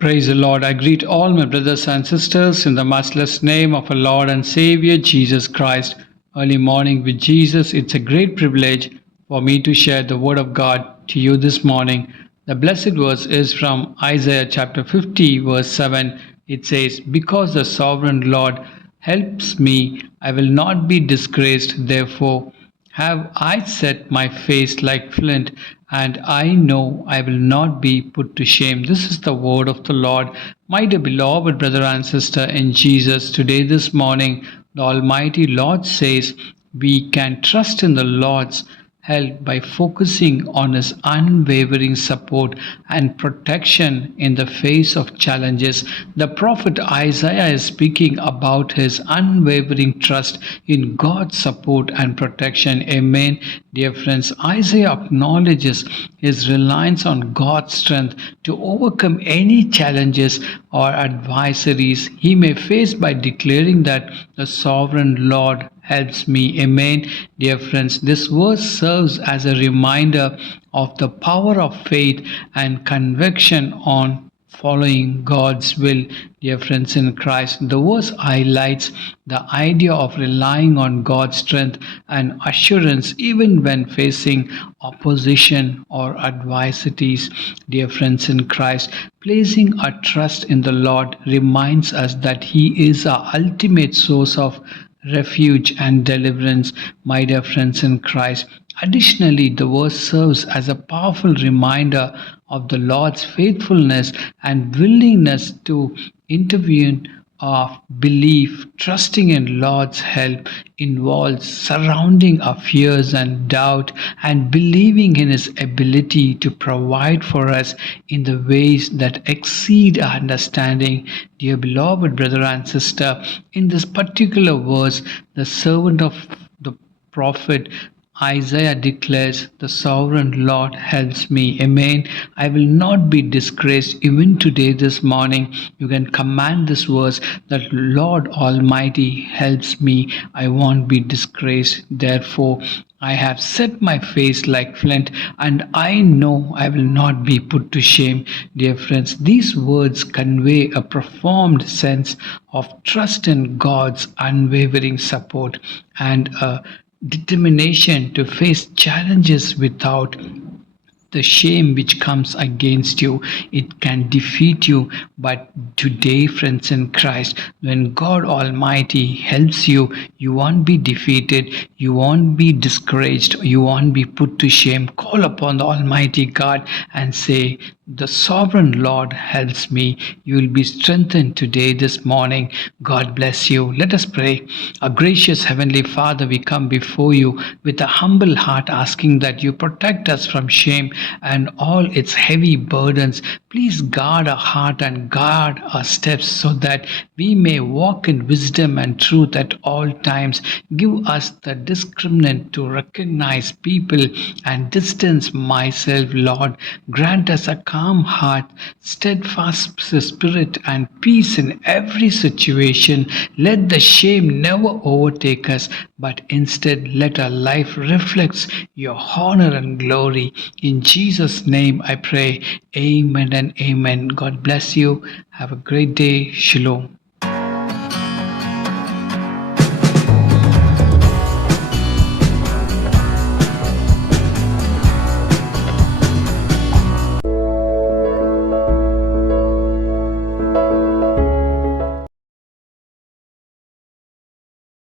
Praise the Lord. I greet all my brothers and sisters in the matchless name of our Lord and Savior Jesus Christ. Early morning with Jesus, it's a great privilege for me to share the Word of God to you this morning. The blessed verse is from Isaiah chapter 50, verse 7. It says, "Because the sovereign Lord helps me, I will not be disgraced, therefore have I set my face like flint, and I know I will not be put to shame." This is the word of the Lord. My dear beloved brother and sister in Jesus, today, this morning, the Almighty Lord says we can trust in the Lord's help by focusing on His unwavering support and protection in the face of challenges. The prophet Isaiah is speaking about his unwavering trust in God's support and protection. Amen. Dear friends, Isaiah acknowledges his reliance on God's strength to overcome any challenges or adversaries he may face by declaring that the sovereign Lord helps me. Amen. Dear friends, this verse serves as a reminder of the power of faith and conviction on following God's will. Dear friends in Christ, the verse highlights the idea of relying on God's strength and assurance even when facing opposition or adversities. Dear friends in Christ, placing our trust in the Lord reminds us that He is our ultimate source of refuge and deliverance, my dear friends in Christ. Additionally, the verse serves as a powerful reminder of the Lord's faithfulness and willingness to intervene. Of belief, trusting in Lord's help involves surrounding our fears and doubt and believing in His ability to provide for us in the ways that exceed our understanding. Dear beloved brother and sister, in this particular verse, the servant of the prophet Isaiah declares, "The sovereign Lord helps me." Amen. I will not be disgraced. Even today, this morning, you can command this verse that Lord Almighty helps me. I won't be disgraced. Therefore, I have set my face like flint, and I know I will not be put to shame. Dear friends, these words convey a profound sense of trust in God's unwavering support and a determination to face challenges without the shame which comes against you. It can defeat you, but today, friends in Christ, when God Almighty helps you, you won't be defeated, you won't be discouraged, you won't be put to shame. Call upon the Almighty God and say, "The sovereign Lord helps me." You will be strengthened today, this morning. God bless you. Let us pray. Our gracious Heavenly Father, we come before you with a humble heart, asking that you protect us from shame and all its heavy burdens. Please guard our heart and guard our steps so that we may walk in wisdom and truth at all times. Give us the discriminant to recognize people and distance myself, Lord. Grant us a calm heart, steadfast spirit, and peace in every situation. Let the shame never overtake us, but instead let our life reflect your honor and glory. In Jesus' name I pray. Amen and amen. God bless you. Have a great day. Shalom.